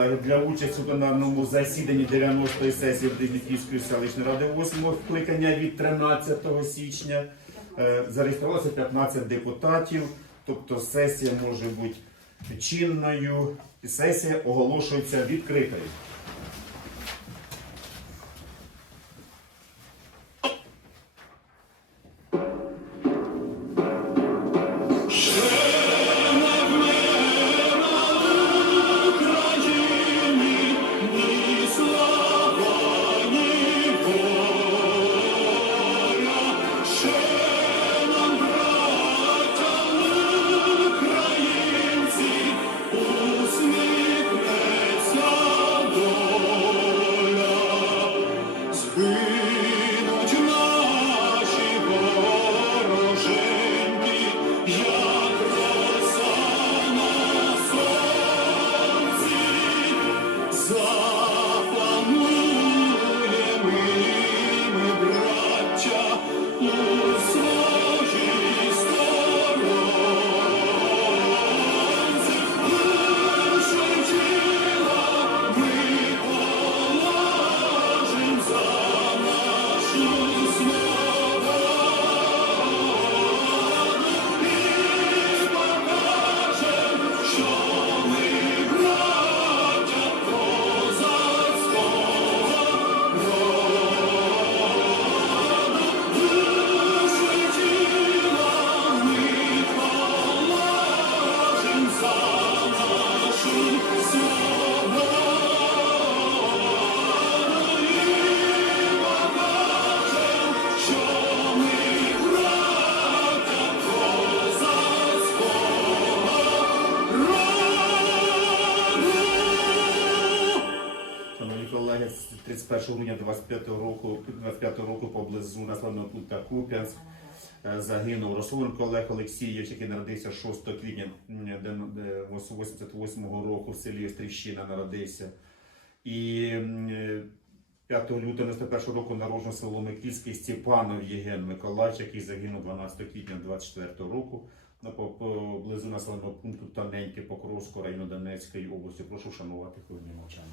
Для участі у пленарному засіданні 90-ї сесії Дніпровської селищної ради 8-го скликання від 13 січня е, зареєструвалося 15 депутатів, тобто сесія може бути чинною і сесія оголошується відкритою. Грудня 25 року, 25 року поблизу населеного пункту Куп'янськ е, загинув Росоленко Олег Олексійович, який народився 6 квітня м, де- де 88 року в селі Острівщина народився. І е, 5 лютого 91 року народжено село Микільський Степанов Єген Миколаївич, який загинув 12 квітня 24 року поблизу населеного пункту Тоненьке Покровського району Донецької області. Прошу вшанувати хвилину мовчання.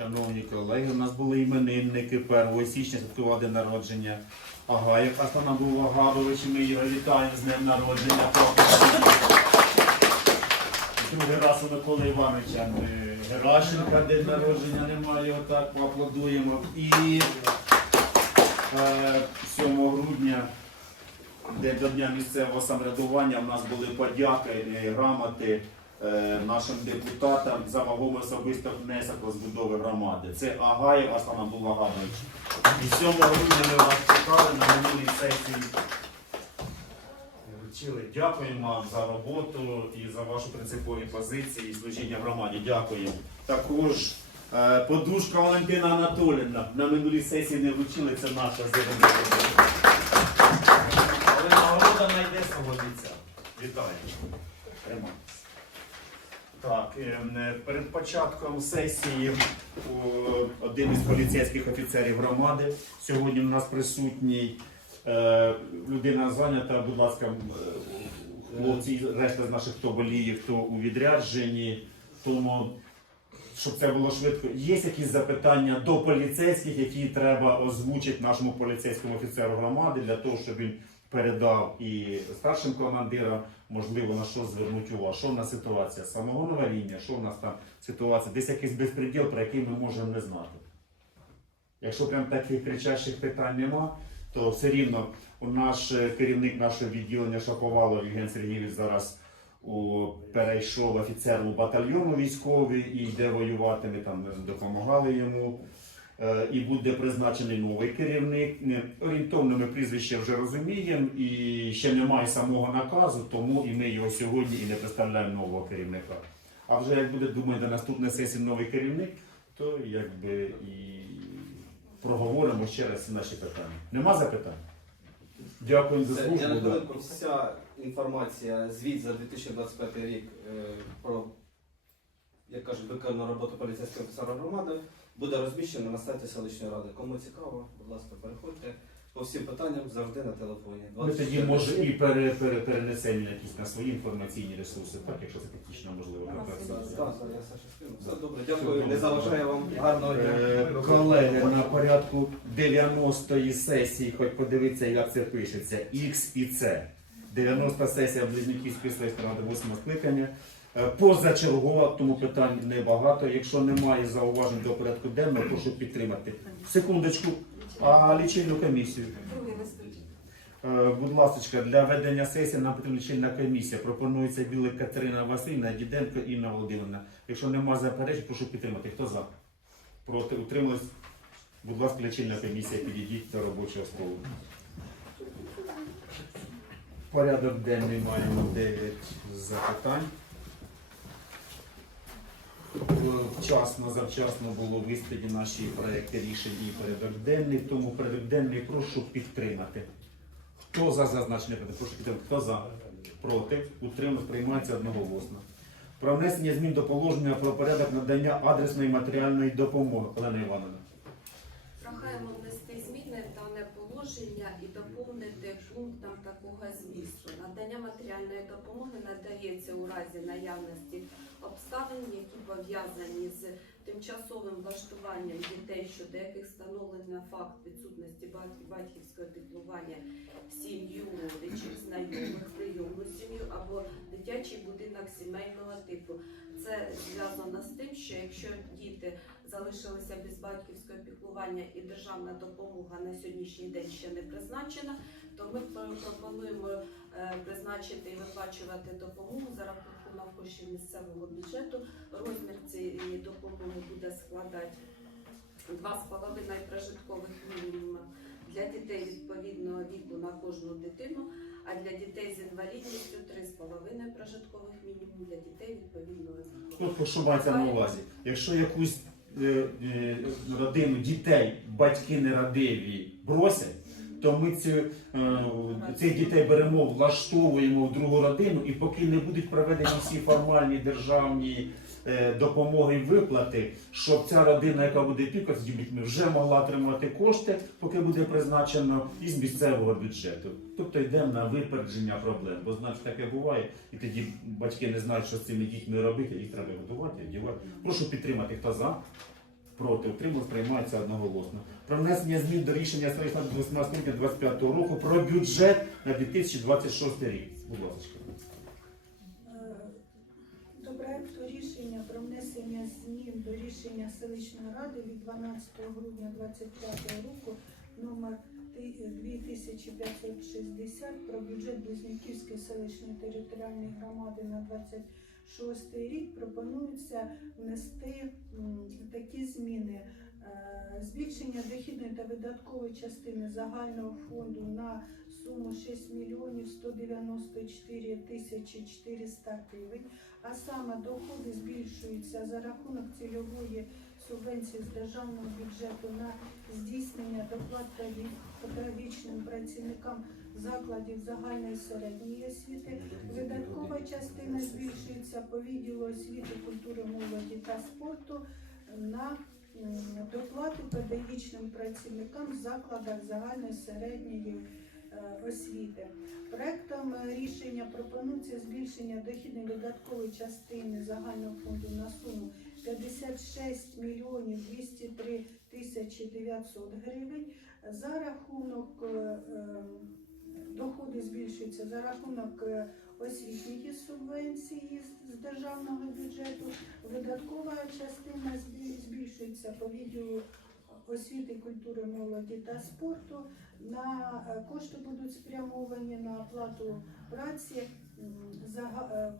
Шановні колеги, у нас були іменинники 1 січня святкував день народження Агаєв Аслана був Агадович. Ми його вітаємо з днем народження. Другий раз у Миколи Івановича е, Геращенка день народження немає, отак поаплодуємо. І е, 7 грудня, де до Дня місцевого самоврядування, у нас були подяки, е, грамоти е, нашим депутатам за вагомий особисто внесок розбудови громади. Це Агаєв Аслан Абдуллаганович. І 7 грудня ми вас чекали на минулій сесії. Вручили. Дякуємо вам за роботу і за вашу принципові позиції і служіння громаді. Дякуємо. Також е, подружка Валентина Анатолівна на минулій сесії не вручили, це наша зелена. Але нагорода знайде свободиться. Вітаю. Тримайтеся. Так, ем, е, перед початком сесії один із поліцейських офіцерів громади сьогодні у нас присутній. Е, Людина зайнята, будь ласка, е, хлопці, решта з наших, хто боліє, хто у відрядженні. Тому, щоб це було швидко, є якісь запитання до поліцейських, які треба озвучити нашому поліцейському офіцеру громади для того, щоб він передав і старшим командирам можливо на що звернути увагу, що в нас ситуація самого варіння, що в нас там ситуація, десь якийсь безпреділ, про який ми можемо не знати. Якщо прям таких кричащих питань нема, то все рівно наш е, керівник нашого відділення Шаповалов Євген Сергійович зараз у, перейшов офіцеру батальйону військовий і йде воювати. Ми там допомагали йому. Е, І буде призначений новий керівник. Е, Орієнтовно ми прізвище вже розуміємо, і ще немає самого наказу, тому і ми його сьогодні і не представляємо нового керівника. А вже як буде, думаю, до наступної сесії новий керівник, то якби і проговоримо ще раз наші питання. Нема запитань? Дякую за службу. Я на да. хвилинку, вся інформація, звіт за 2025 рік е, про, як кажуть, виконану роботу поліцейського офіцера громади буде розміщена на сайті селищної ради. Кому цікаво, будь ласка, переходьте. По всім питанням завжди на телефоні. Ми тоді може і пере, пере, перенесемо на якісь на свої інформаційні ресурси, так, якщо це технічно можливо. Так, я Саша скину. Все добре, дякую. Не заважаю вам. Гарного Е, дня. Колеги, на порядку 90-ї сесії, хоч подивитися, як це пишеться, X і C. 90 сесія Близнюківської селищної ради 8 скликання. Е, Позачергова, тому питань небагато. Якщо немає зауважень до порядку денного, прошу підтримати. Секундочку, а лічильну комісію. Е, Будь ласка, для ведення сесії нам потрібна лічильна комісія. Пропонується Білик Катерина Васильівна, Діденко Інна Володимирівна. Якщо немає заперечень, прошу підтримати. Хто за? Проти утримались? Будь ласка, лічильна комісія, підійдіть до робочого столу. Порядок денний маємо 9 запитань. Е, Вчасно, завчасно було виставлені наші проекти рішень і порядок тому порядок прошу підтримати. Хто за зазначення питання? Прошу підтримати. Хто за? Проти? Утримав, приймається одноголосно. Про внесення змін до положення про порядок надання адресної матеріальної допомоги. Олена Івановна. Прохаємо внести зміни в дане положення і доповнити пунктом такого змісту. Надання матеріальної допомоги надається у разі наявності обставин, які пов'язані з тимчасовим влаштуванням дітей, щодо яких встановлено факт відсутності батьківського піклування сім'ю, родичів, знайомих, прийомну сім'ю або дитячий будинок сімейного типу. Це зв'язано з тим, що якщо діти залишилися без батьківського піклування і державна допомога на сьогоднішній день ще не призначена, то ми пропонуємо е, призначити і виплачувати допомогу за рахунок коштів місцевого бюджету. Розмір цієї допомоги буде складати 2,5 прожиткових мінімума для дітей відповідного віку на кожну дитину, а для дітей з інвалідністю 3,5 прожиткових мінімум для дітей відповідного віку. Тут що мається на увазі? Якщо якусь е, е, родину дітей батьки нерадиві бросять, то ми цю, е, цих дітей беремо, влаштовуємо в другу родину, і поки не будуть проведені всі формальні державні е, допомоги виплати, щоб ця родина, яка буде опікуватися дітьми, вже могла отримати кошти, поки буде призначено із місцевого бюджету. Тобто йдемо на випередження проблем, бо значить таке буває, і тоді батьки не знають, що з цими дітьми робити, їх треба годувати, одягати. Прошу підтримати, хто за. Проти утримав, приймається одноголосно. Про внесення змін до рішення селищної 18 липня 25 року про бюджет на 2026 рік. Будь ласка. Е, До проекту рішення про внесення змін до рішення селищної ради від 12 грудня 2025 року номер ти- 2560 про бюджет Близнюківської селищної територіальної громади на 26 рік пропонується внести такі зміни. Е, Збільшення дохідної та видаткової частини загального фонду на суму 6 мільйонів 194 тисячі 400 гривень, а саме доходи збільшуються за рахунок цільової субвенції з державного бюджету на здійснення доплат педагогічним працівникам закладів загальної середньої освіти. Видаткова частина збільшується по відділу освіти, культури, молоді та спорту на доплату педагогічним працівникам в закладах загальної середньої е, освіти. Проектом е, рішення пропонується збільшення дохідної додаткової частини загального фонду на суму 56 мільйонів 203 тисячі 900 гривень. За рахунок е, е, доходи збільшуються за рахунок е, освітньої субвенції з- державного бюджету. Видаткова частина збільшується по відділу освіти, культури, молоді та спорту. На е, кошти будуть спрямовані на оплату праці е,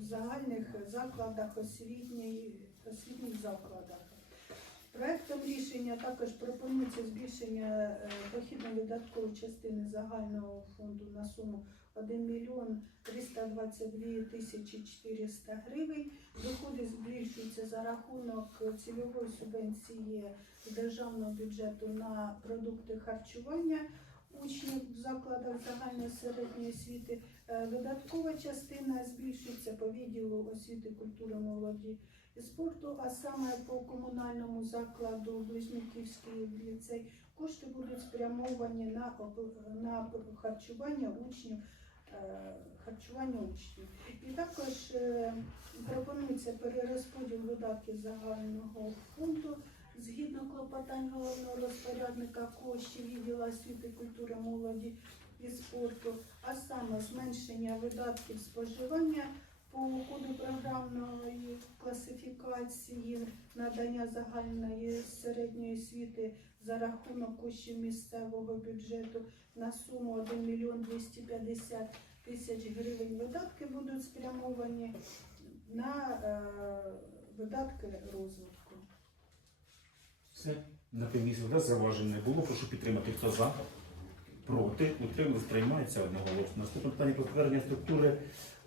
в загальних закладах освітніх закладах. Проектом рішення також пропонується збільшення е, дохідно-видаткової частини загального фонду на суму 1 мільйон 322 тисячі 400 гривень. Доходи збільшуються за рахунок цільової субвенції державного бюджету на продукти харчування учнів в закладах загальної середньої освіти. Е, Видаткова частина збільшується по відділу освіти, культури, молоді і спорту, а саме по комунальному закладу Близнюківський ліцей кошти будуть спрямовані на, на харчування учнів. е, Харчування учнів. І також е, пропонується перерозподіл видатків загального фонду згідно клопотань головного розпорядника коштів відділу освіти, культури, молоді і спорту, а саме зменшення видатків споживання по коду програмної класифікації надання загальної середньої освіти за рахунок коштів місцевого бюджету на суму 1 мільйон 250 тисяч гривень. Видатки будуть спрямовані на е, видатки розвитку. Все. На комісії да, зауважень не було. Прошу підтримати. Хто за? Проти. Утримались. Приймається одноголосно. Наступне питання про структури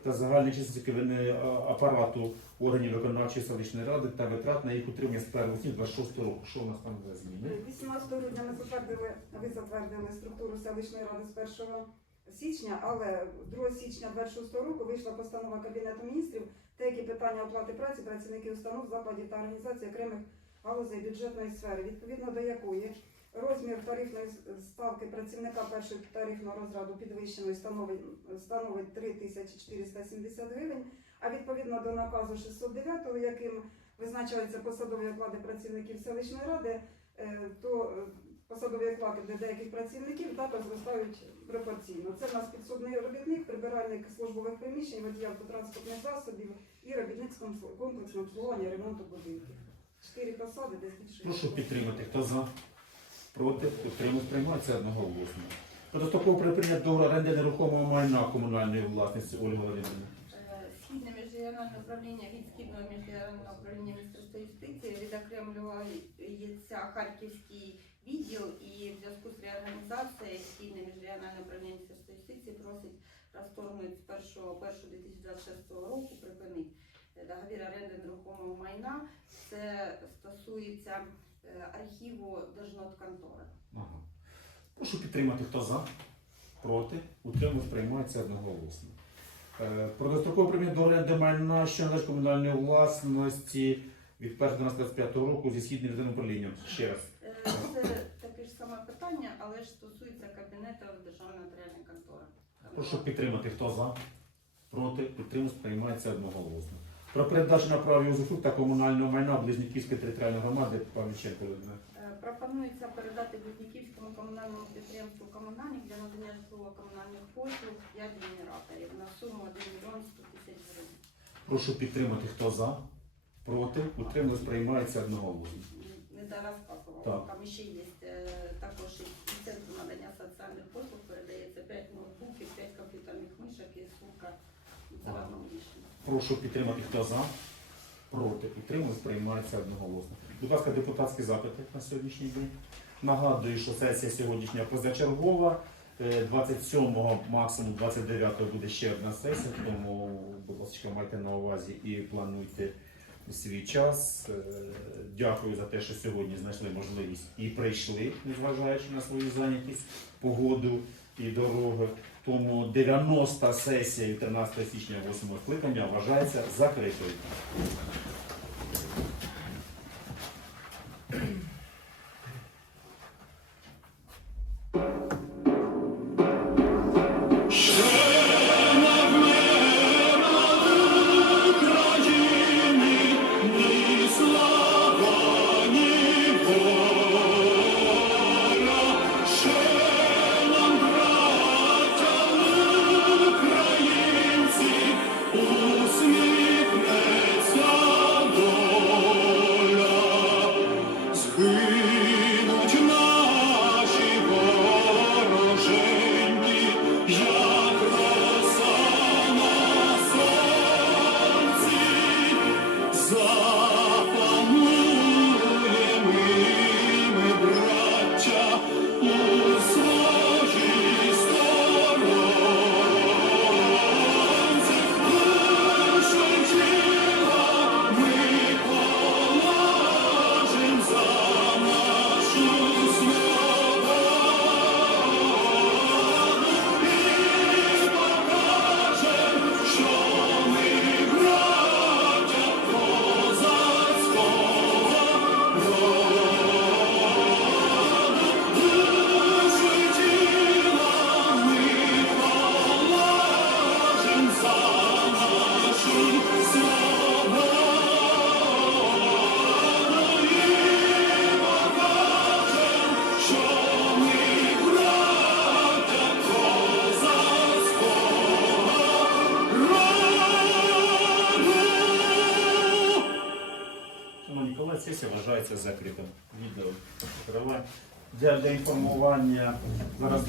та загальної чисельності апарату органів виконавчої селищної ради та витрат на їх утримання з 1 січня 26 року. Що у нас там за зміни? 18 грудня ми затвердили, ви затвердили структуру селищної ради з 1 січня, але 2 січня 26 року вийшла постанова Кабінету міністрів деякі питання оплати праці працівників установ, закладів та організацій окремих галузей бюджетної сфери, відповідно до якої розмір тарифної ставки працівника першого тарифного розряду підвищеної становить, становить 3470 гривень, а відповідно до наказу 609, яким визначаються посадові оклади працівників селищної ради, е, то е, посадові оклади для деяких працівників також зростають пропорційно. Це в нас підсобний робітник, прибиральник службових приміщень, водій автотранспортних засобів і робітник з комплексного обслуговування ремонту будинків. Чотири посади, десь шість. Прошу підтримати. Хто за? Проти. Утримались. Приймається одноголосно. Про дострокове припинення договору оренди нерухомого майна комунальної власності Ольга Володимирівна. Е, Східне міжрегіональне управління від східного міжрегіонального управління Міністерства юстиції відокремлюється Харківський відділ і в зв'язку з реорганізацією Східне міжрегіональне управління Міністерства юстиції просить розторгнути з 1.1.2026 року припинити е, договір оренди нерухомого майна. Це стосується е, архіву Держнотконтори. Ага. Прошу підтримати. Хто за? Проти. Утримались. Приймається одноголосно. Е, Про дострокове припинення до оренди майна, що належить комунальної власності від 1.12.25 року зі східним регіональним управлінням. Ще раз. Е, Це таке ж саме питання, але ж стосується кабінету Державної нотаріальної контори. Прошу підтримати. Хто за? Проти. Утримались. Приймається одноголосно. Про передачу на праві узуфрукта комунального майна Близнюківської територіальної громади Павліченко. Е, Пропонується передати Близнюківському комунальному підприємству комунальник для надання житлово-комунальних послуг 5 генераторів на суму 1 мільйон 100 тисяч гривень. Прошу підтримати. Хто за? Проти. Утримались. Приймається одноголосно. Не розказувала. Так. Там ще є е, також і центру надання соціальних послуг передається 5 ноутбуків, 5 комп'ютерних мишок і сумка це рішенні. Прошу підтримати, хто за, проти, утримались, приймається одноголосно. Будь ласка, депутатські запити на сьогоднішній день. Нагадую, що сесія сьогоднішня позачергова. Е, 27-го, максимум 29-го буде ще одна сесія, тому, будь ласка, майте на увазі і плануйте свій час. Е, Дякую за те, що сьогодні знайшли можливість і прийшли, незважаючи на свою зайнятість, погоду і дороги. Тому 90 сесія від 13 січня 8 скликання вважається закритою. Для інформування зараз